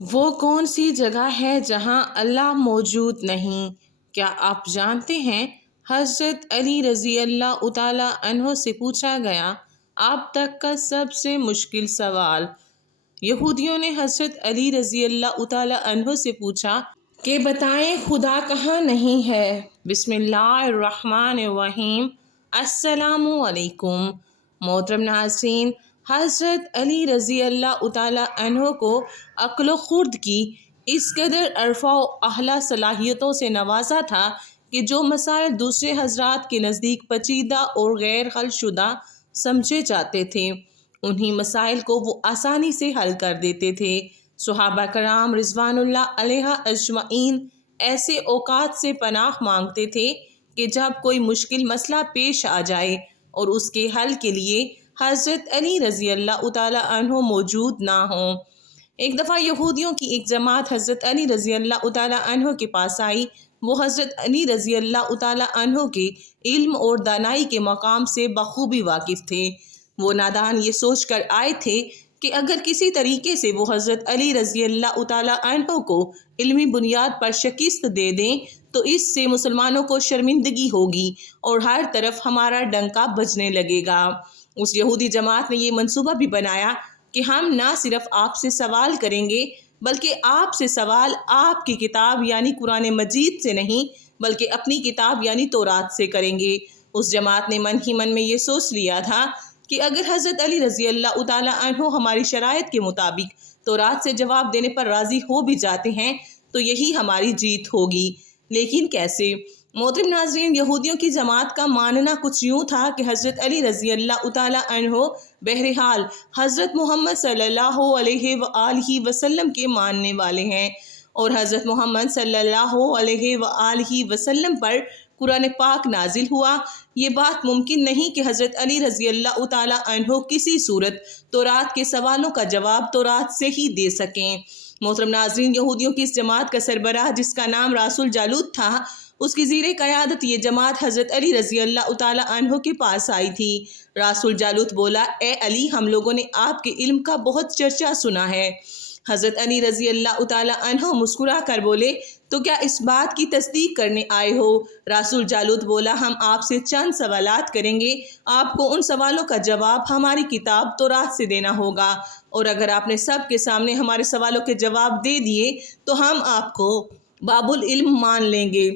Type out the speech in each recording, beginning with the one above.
وہ کون سی جگہ ہے جہاں اللہ موجود نہیں؟ کیا آپ جانتے ہیں؟ حضرت علی رضی اللہ تعالیٰ عنہ سے پوچھا گیا اب تک کا سب سے مشکل سوال۔ یہودیوں نے حضرت علی رضی اللہ تعالیٰ عنہ سے پوچھا کہ بتائیں خدا کہاں نہیں ہے؟ بسم اللہ الرحمن الرحیم۔ السلام علیکم محترم ناظرین، حضرت علی رضی اللہ تعالیٰ عنہ کو عقل و خرد کی اس قدر عرفہ و اعلیٰ صلاحیتوں سے نوازا تھا کہ جو مسائل دوسرے حضرات کے نزدیک پیچیدہ اور غیر حل شدہ سمجھے جاتے تھے، انہی مسائل کو وہ آسانی سے حل کر دیتے تھے۔ صحابہ کرام رضوان اللہ علیہ اجمعین ایسے اوقات سے پناہ مانگتے تھے کہ جب کوئی مشکل مسئلہ پیش آ جائے اور اس کے حل کے لیے حضرت علی رضی اللہ تعالیٰ عنہ موجود نہ ہوں۔ ایک دفعہ یہودیوں کی ایک جماعت حضرت علی رضی اللہ تعالیٰ عنہ کے پاس آئی۔ وہ حضرت علی رضی اللہ تعالیٰ عنہ کے علم اور دانائی کے مقام سے بخوبی واقف تھے۔ وہ نادان یہ سوچ کر آئے تھے کہ اگر کسی طریقے سے وہ حضرت علی رضی اللہ تعالیٰ عنہ کو علمی بنیاد پر شکست دے دیں تو اس سے مسلمانوں کو شرمندگی ہوگی اور ہر طرف ہمارا ڈنکا بجنے لگے گا۔ اس یہودی جماعت نے یہ منصوبہ بھی بنایا کہ ہم نہ صرف آپ سے سوال کریں گے بلکہ آپ سے سوال آپ کی کتاب یعنی قرآن مجید سے نہیں بلکہ اپنی کتاب یعنی تورات سے کریں گے۔ اس جماعت نے من ہی من میں یہ سوچ لیا تھا کہ اگر حضرت علی رضی اللہ تعالیٰ عنہ ہماری شرائط کے مطابق تورات سے جواب دینے پر راضی ہو بھی جاتے ہیں تو یہی ہماری جیت ہوگی۔ لیکن کیسے؟ محترم ناظرین، یہودیوں کی جماعت کا ماننا کچھ یوں تھا کہ حضرت علی رضی اللہ تعالیٰ عنہ بہرحال حضرت محمد صلی اللہ علیہ وآلہ وسلم کے ماننے والے ہیں اور حضرت محمد صلی اللہ علیہ وآلہ وسلم پر قرآن پاک نازل ہوا۔ یہ بات ممکن نہیں کہ حضرت علی رضی اللہ تعالیٰ عنہ کسی صورت تورات کے سوالوں کا جواب تورات سے ہی دے سکیں۔ محترم ناظرین، یہودیوں کی اس جماعت کا سربراہ جس کا نام رسول جالوت تھا، اس کی زیر قیادت یہ جماعت حضرت علی رضی اللہ تعالیٰ عنہ کے پاس آئی تھی۔ رسول جالوت بولا، اے علی، ہم لوگوں نے آپ کے علم کا بہت چرچا سنا ہے۔ حضرت علی رضی اللہ تعالیٰ عنہ مسکرا کر بولے، تو کیا اس بات کی تصدیق کرنے آئے ہو؟ رسول جالوت بولا، ہم آپ سے چند سوالات کریں گے، آپ کو ان سوالوں کا جواب ہماری کتاب تورات سے دینا ہوگا، اور اگر آپ نے سب کے سامنے ہمارے سوالوں کے جواب دے دیے تو ہم آپ کو باب العلم مان لیں گے۔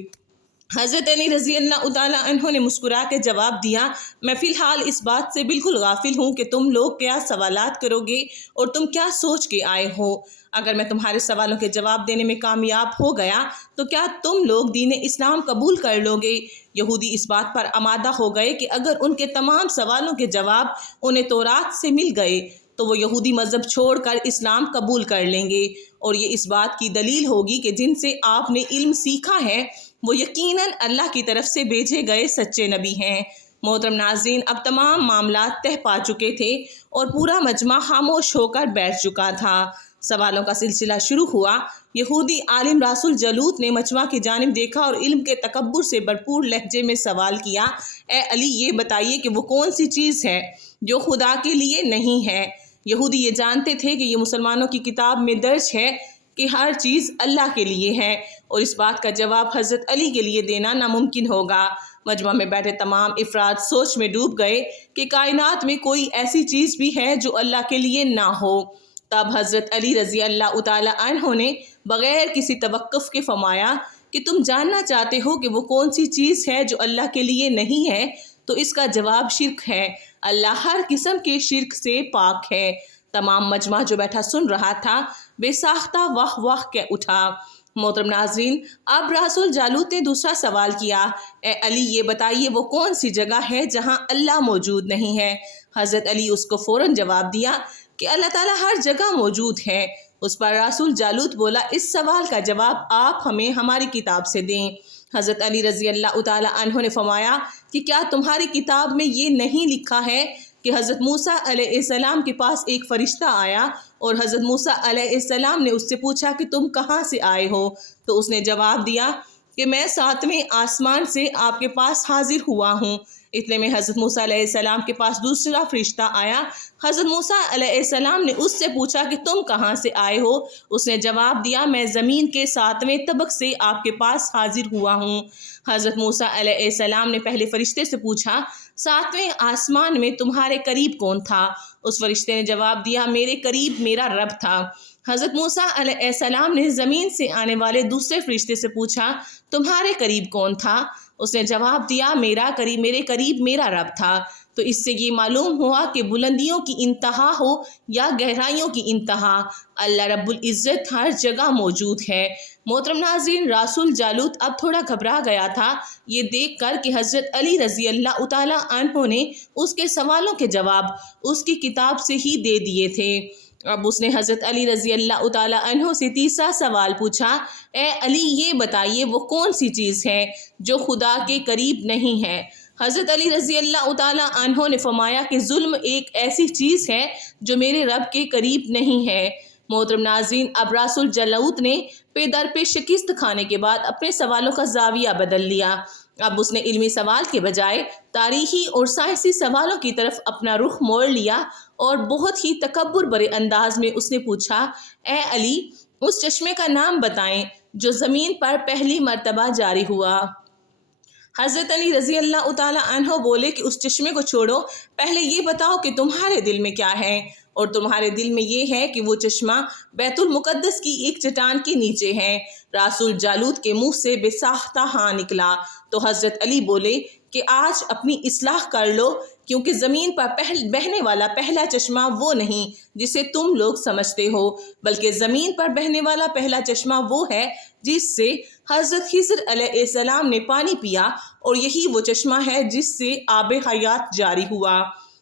حضرت علی رضی اللہ تعالیٰ عنہ نے مسکرا کے جواب دیا، میں فی الحال اس بات سے بالکل غافل ہوں کہ تم لوگ کیا سوالات کرو گے اور تم کیا سوچ کے آئے ہو۔ اگر میں تمہارے سوالوں کے جواب دینے میں کامیاب ہو گیا تو کیا تم لوگ دین اسلام قبول کر لو گے؟ یہودی اس بات پر آمادہ ہو گئے کہ اگر ان کے تمام سوالوں کے جواب انہیں تورات سے مل گئے تو وہ یہودی مذہب چھوڑ کر اسلام قبول کر لیں گے، اور یہ اس بات کی دلیل ہوگی کہ جن سے آپ نے علم سیکھا ہے وہ یقیناً اللہ کی طرف سے بھیجے گئے سچے نبی ہیں۔ محترم ناظرین، اب تمام معاملات تہہ پا چکے تھے اور پورا مجمع خاموش ہو کر بیٹھ چکا تھا۔ سوالوں کا سلسلہ شروع ہوا۔ یہودی عالم رسول جالوت نے مجمع کی جانب دیکھا اور علم کے تکبر سے بھرپور لہجے میں سوال کیا، اے علی، یہ بتائیے کہ وہ کون سی چیز ہے جو خدا کے لیے نہیں ہے؟ یہودی یہ جانتے تھے کہ یہ مسلمانوں کی کتاب میں درج ہے کہ ہر چیز اللہ کے لیے ہے اور اس بات کا جواب حضرت علی کے لیے دینا ناممکن ہوگا۔ مجمع میں بیٹھے تمام افراد سوچ میں ڈوب گئے کہ کائنات میں کوئی ایسی چیز بھی ہے جو اللہ کے لیے نہ ہو۔ تب حضرت علی رضی اللہ تعالیٰ عنہ نے بغیر کسی توقف کے فرمایا کہ تم جاننا چاہتے ہو کہ وہ کون سی چیز ہے جو اللہ کے لیے نہیں ہے، تو اس کا جواب شرک ہے۔ اللہ ہر قسم کے شرک سے پاک ہے۔ تمام مجمع جو بیٹھا سن رہا تھا بے ساختہ واہ واہ کہہ اٹھا۔ محترم ناظرین، اب رسول جالوت نے دوسرا سوال کیا، اے علی، یہ بتائیے وہ کون سی جگہ ہے جہاں اللہ موجود نہیں ہے؟ حضرت علی اس کو فوراً جواب دیا کہ اللہ تعالیٰ ہر جگہ موجود ہے۔ اس پر رسول جالوت بولا، اس سوال کا جواب آپ ہمیں ہماری کتاب سے دیں۔ حضرت علی رضی اللہ تعالیٰ عنہ نے فرمایا کہ کیا تمہاری کتاب میں یہ نہیں لکھا ہے کہ حضرت موسیٰ علیہ السلام کے پاس ایک فرشتہ آیا اور حضرت موسیٰ علیہ السلام نے اس سے پوچھا کہ تم کہاں سے آئے ہو؟ تو اس نے جواب دیا کہ میں 7ویں آسمان سے آپ کے پاس حاضر ہوا ہوں۔ اتنے میں حضرت موسیٰ علیہ السلام کے پاس دوسرا فرشتہ آیا۔ حضرت موسیٰ علیہ السلام نے اس سے پوچھا کہ تم کہاں سے آئے ہو؟ اس نے جواب دیا، میں زمین کے 7ویں طبق سے آپ کے پاس حاضر ہوا ہوں۔ حضرت موسیٰ علیہ السلام نے پہلے فرشتے سے پوچھا، 7ویں آسمان میں تمہارے قریب کون تھا؟ اس فرشتے نے جواب دیا، میرے قریب میرا رب تھا۔ حضرت موسیٰ علیہ السلام نے زمین سے آنے والے دوسرے فرشتے سے پوچھا، تمہارے قریب کون تھا؟ اس نے جواب دیا، میرے قریب میرا رب تھا۔ تو اس سے یہ معلوم ہوا کہ بلندیوں کی انتہا ہو یا گہرائیوں کی انتہا، اللہ رب العزت ہر جگہ موجود ہے۔ محترم ناظرین، رسول جالوت اب تھوڑا گھبرا گیا تھا یہ دیکھ کر کہ حضرت علی رضی اللہ تعالیٰ عنہ نے اس کے سوالوں کے جواب اس کی کتاب سے ہی دے دیے تھے۔ اب اس نے حضرت علی رضی اللہ تعالیٰ عنہ سے تیسرا سوال پوچھا، اے علی یہ بتائیے وہ کون سی چیز ہے جو خدا کے قریب نہیں ہے؟ حضرت علی رضی اللہ تعالیٰ عنہ نے فرمایا کہ ظلم ایک ایسی چیز ہے جو میرے رب کے قریب نہیں ہے۔ محترم ناظرین، اب رسول جالوت نے پے در پہ شکست کھانے کے بعد اپنے سوالوں کا زاویہ بدل لیا۔ اب اس نے علمی سوال کے بجائے تاریخی اور سائنسی سوالوں کی طرف اپنا رخ موڑ لیا اور بہت ہی تکبر برے انداز میں اس نے پوچھا، اے علی اس چشمے کا نام بتائیں جو زمین پر پہلی مرتبہ جاری ہوا۔ حضرت علی رضی اللہ تعالیٰ عنہ بولے کہ اس چشمے کو چھوڑو، پہلے یہ بتاؤ کہ تمہارے دل میں کیا ہے، اور تمہارے دل میں یہ ہے کہ وہ چشمہ بیت المقدس کی ایک چٹان کے نیچے ہے۔ رسول جالوت کے منہ سے بے ساختہ ہاں نکلا تو حضرت علی بولے کہ آج اپنی اصلاح کر لو، کیونکہ زمین پر بہنے والا پہلا چشمہ وہ نہیں جسے تم لوگ سمجھتے ہو، بلکہ زمین پر بہنے والا پہلا چشمہ وہ ہے جس سے حضرت خضر علیہ السلام نے پانی پیا، اور یہی وہ چشمہ ہے جس سے آب حیات جاری ہوا۔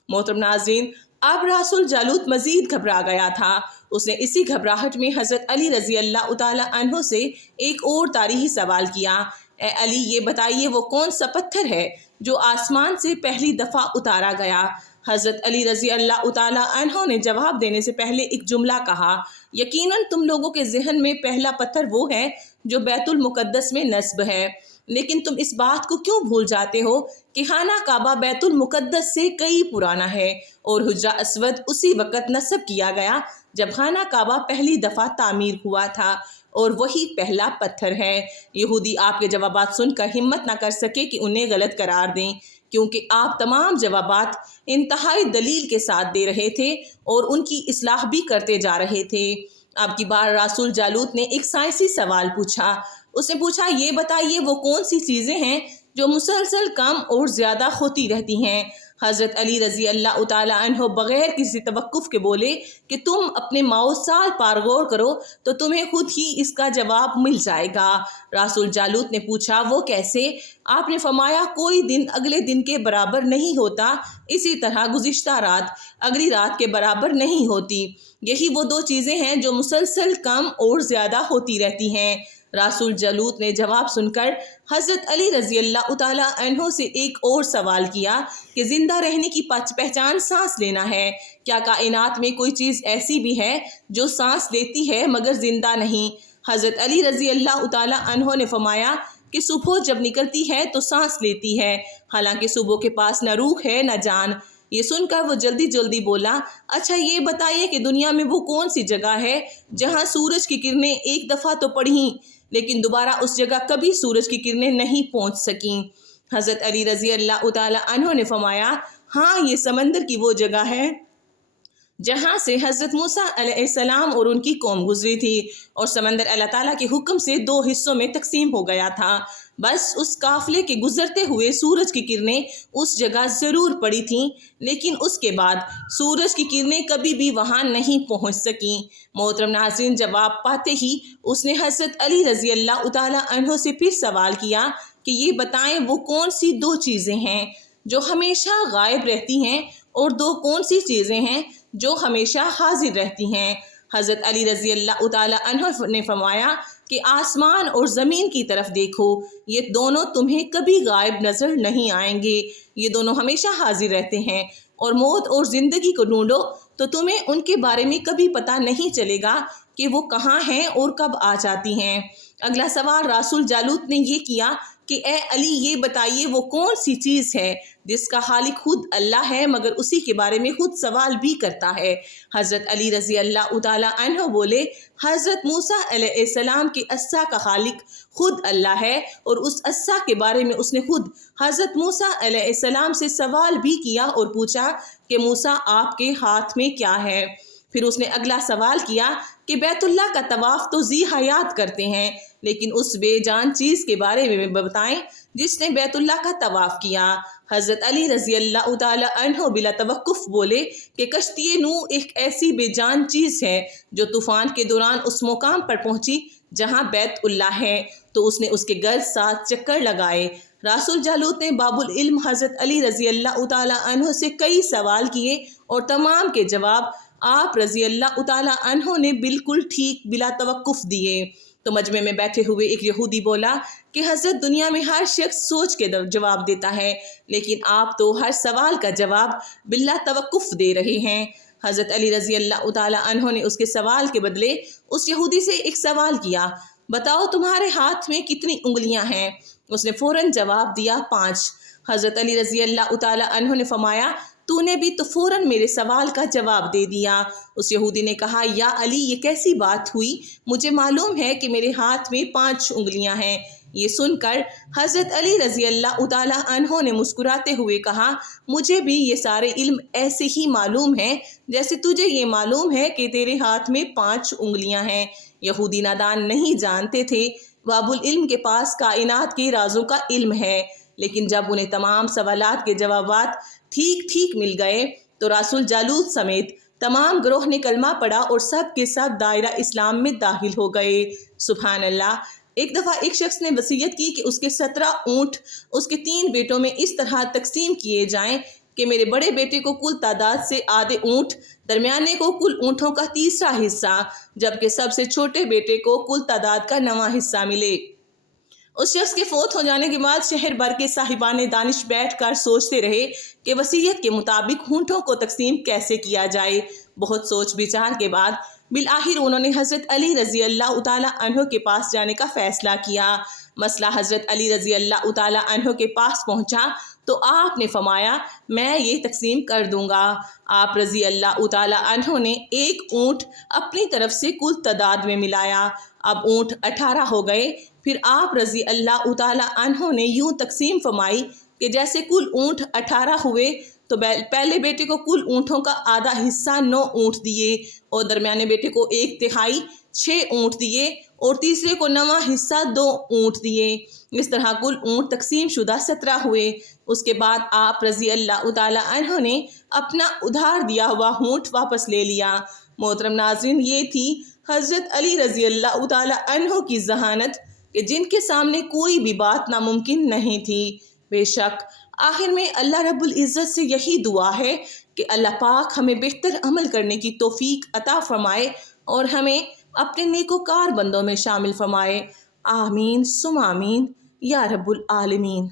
محترم ناظرین، اب رسول جالوت مزید گھبرا گیا تھا۔ اس نے اسی گھبراہٹ میں حضرت علی رضی اللہ تعالیٰ عنہ سے ایک اور تاریخی سوال کیا، اے علی یہ بتائیے وہ کون سا پتھر ہے جو آسمان سے پہلی دفعہ اتارا گیا؟ حضرت علی رضی اللہ تعالیٰ عنہ نے جواب دینے سے پہلے ایک جملہ کہا، یقیناً تم لوگوں کے ذہن میں پہلا پتھر وہ ہے جو بیت المقدس میں نصب ہے، لیکن تم اس بات کو کیوں بھول جاتے ہو کہ خانہ کعبہ بیت المقدس سے کئی پرانا ہے، اور حجرہ اسود اسی وقت نصب کیا گیا جب خانہ کعبہ پہلی دفعہ تعمیر ہوا تھا، اور وہی پہلا پتھر ہے۔ یہودی آپ کے جوابات سن کر ہمت نہ کر سکے کہ انہیں غلط قرار دیں، کیونکہ آپ تمام جوابات انتہائی دلیل کے ساتھ دے رہے تھے اور ان کی اصلاح بھی کرتے جا رہے تھے۔ اب کی بار رسول جالوت نے ایک سائنسی سوال پوچھا۔ اس نے پوچھا، یہ بتائیے وہ کون سی چیزیں ہیں جو مسلسل کم اور زیادہ ہوتی رہتی ہیں؟ حضرت علی رضی اللہ تعالیٰ عنہ بغیر کسی توقف کے بولے کہ تم اپنے ماؤ سال پار غور کرو تو تمہیں خود ہی اس کا جواب مل جائے گا۔ رسول جالوت نے پوچھا، وہ کیسے؟ آپ نے فرمایا، کوئی دن اگلے دن کے برابر نہیں ہوتا، اسی طرح گزشتہ رات اگلی رات کے برابر نہیں ہوتی۔ یہی وہ دو چیزیں ہیں جو مسلسل کم اور زیادہ ہوتی رہتی ہیں۔ رسول جالوت نے جواب سن کر حضرت علی رضی اللہ تعالیٰ عنہ سے ایک اور سوال کیا کہ زندہ رہنے کی پہچان سانس لینا ہے، کیا کائنات میں کوئی چیز ایسی بھی ہے جو سانس لیتی ہے مگر زندہ نہیں؟ حضرت علی رضی اللہ تعالیٰ عنہ نے فرمایا کہ صبح جب نکلتی ہے تو سانس لیتی ہے، حالانکہ صبح کے پاس نہ روح ہے نہ جان۔ یہ سن کر وہ جلدی جلدی بولا، اچھا یہ بتائیے کہ دنیا میں وہ کون سی جگہ ہے جہاں سورج کی کرنیں ایک دفعہ تو پڑیں لیکن دوبارہ اس جگہ کبھی سورج کی کرنیں نہیں پہنچ سکیں؟ حضرت علی رضی اللہ تعالیٰ عنہ نے فرمایا، ہاں یہ سمندر کی وہ جگہ ہے جہاں سے حضرت موسیٰ علیہ السلام اور ان کی قوم گزری تھی، اور سمندر اللہ تعالیٰ کے حکم سے 2 حصوں میں تقسیم ہو گیا تھا۔ بس اس قافلے کے گزرتے ہوئے سورج کی کرنیں اس جگہ ضرور پڑی تھیں، لیکن اس کے بعد سورج کی کرنیں کبھی بھی وہاں نہیں پہنچ سکیں۔ محترم ناظرین، جواب پاتے ہی اس نے حضرت علی رضی اللہ تعالیٰ عنہ سے پھر سوال کیا کہ یہ بتائیں وہ کون سی 2 چیزیں ہیں جو ہمیشہ غائب رہتی ہیں، اور 2 کون سی چیزیں ہیں جو ہمیشہ حاضر رہتی ہیں؟ حضرت علی رضی اللہ تعالیٰ عنہ نے فرمایا کہ آسمان اور زمین کی طرف دیکھو، یہ دونوں تمہیں کبھی غائب نظر نہیں آئیں گے، یہ دونوں ہمیشہ حاضر رہتے ہیں، اور موت اور زندگی کو ڈھونڈو تو تمہیں ان کے بارے میں کبھی پتہ نہیں چلے گا کہ وہ کہاں ہیں اور کب آ جاتی ہیں۔ اگلا سوال رسول جالوت نے یہ کیا کہ اے علی یہ بتائیے وہ کون سی چیز ہے جس کا خالق خود اللہ ہے مگر اسی کے بارے میں خود سوال بھی کرتا ہے۔ حضرت علی رضی اللہ تعالیٰ عنہ بولے حضرت موسیٰ علیہ السلام کے عصا کا خالق خود اللہ ہے اور اس عصا کے بارے میں اس نے خود حضرت موسیٰ علیہ السلام سے سوال بھی کیا اور پوچھا کہ موسیٰ آپ کے ہاتھ میں کیا ہے۔ پھر اس نے اگلا سوال کیا کہ بیت اللہ کا طواف تو ذی حیات کرتے ہیں لیکن اس بے جان چیز کے بارے میں بتائیں جس نے بیت اللہ کا طواف کیا۔ حضرت علی رضی اللہ تعالیٰ عنہ بلا توقف بولے کہ کشتی نوح ایک ایسی بے جان چیز ہے جو طوفان کے دوران اس مقام پر پہنچی جہاں بیت اللہ ہے تو اس نے اس کے گرد 7 چکر لگائے۔ رسول جالوت نے باب العلم حضرت علی رضی اللہ تعالیٰ عنہ سے کئی سوال کیے اور تمام کے جواب آپ رضی اللہ تعالیٰ عنہ نے بالکل ٹھیک بلا توقف دیے۔ تو مجمع میں بیٹھے ہوئے ایک یہودی بولا کہ حضرت دنیا میں ہر شخص سوچ کے جواب دیتا ہے لیکن آپ تو ہر سوال کا جواب بلا توقف دے رہے ہیں۔ حضرت علی رضی اللہ تعالیٰ عنہ نے اس کے سوال کے بدلے اس یہودی سے ایک سوال کیا، بتاؤ تمہارے ہاتھ میں کتنی انگلیاں ہیں؟ اس نے فوراً جواب دیا 5۔ حضرت علی رضی اللہ تعالیٰ عنہ نے فرمایا تو نے بھی تو فوراً میرے سوال کا جواب دے دیا۔ اس یہودی نے کہا یا علی یہ کیسی بات ہوئی، مجھے معلوم ہے کہ میرے ہاتھ میں 5 انگلیاں ہیں۔ یہ سن کر حضرت علی رضی اللہ تعالیٰ عنہ نے مسکراتے ہوئے کہا مجھے بھی یہ سارے علم ایسے ہی معلوم ہیں جیسے تجھے یہ معلوم ہے کہ تیرے ہاتھ میں 5 انگلیاں ہیں۔ یہودی نادان نہیں جانتے تھے باب العلم کے پاس کائنات کے رازوں کا علم ہے، لیکن جب انہیں تمام سوالات کے جوابات ٹھیک ٹھیک مل گئے تو رسول جالوت سمیت تمام گروہ نے کلمہ پڑھا اور سب کے سب دائرہ اسلام میں داخل ہو گئے۔ سبحان اللہ۔ ایک دفعہ ایک شخص نے وصیت کی کہ اس کے 17 اونٹ اس کے 3 بیٹوں میں اس طرح تقسیم کیے جائیں کہ میرے بڑے بیٹے کو کل تعداد سے آدھے اونٹ، درمیانے کو کل اونٹوں کا تیسرا حصہ جبکہ سب سے چھوٹے بیٹے کو کل تعداد کا 9واں حصہ ملے۔ اس شخص کے فوت ہو جانے کے بعد شہر بھر کے صاحبان دانش بیٹھ کر سوچتے رہے کہ وصیت کے مطابق اونٹوں کو تقسیم کیسے کیا جائے۔ بہت سوچ بچار کے بعد بالآخر انہوں نے حضرت علی رضی اللہ تعالیٰ عنہ کے پاس جانے کا فیصلہ کیا۔ مسئلہ حضرت علی رضی اللہ تعالیٰ عنہ کے پاس پہنچا تو آپ نے فرمایا میں یہ تقسیم کر دوں گا۔ آپ رضی اللہ تعالیٰ عنہ نے ایک اونٹ اپنی طرف سے کل تعداد میں ملایا، اب اونٹ 18 ہو گئے۔ پھر آپ رضی اللہ تعالیٰ عنہ نے یوں تقسیم فرمائی کہ جیسے کل اونٹ 18 ہوئے تو پہلے بیٹے کو کل اونٹوں کا آدھا حصہ 9 اونٹ دیے اور درمیانے بیٹے کو 1/3 6 اونٹ دیے اور تیسرے کو 9واں حصہ 2 اونٹ دیے۔ اس طرح کل اونٹ تقسیم شدہ 17 ہوئے۔ اس کے بعد آپ رضی اللہ تعالیٰ عنہ نے اپنا ادھار دیا ہوا اونٹ واپس لے لیا۔ محترم ناظرین، یہ تھی حضرت علی رضی اللہ تعالیٰ عنہ کی ذہانت کہ جن کے سامنے کوئی بھی بات ناممکن نہیں تھی۔ بے شک آخر میں اللہ رب العزت سے یہی دعا ہے کہ اللہ پاک ہمیں بہتر عمل کرنے کی توفیق عطا فرمائے اور ہمیں اپنے نیکوکار بندوں میں شامل فرمائے۔ آمین ثم آمین یا رب العالمین۔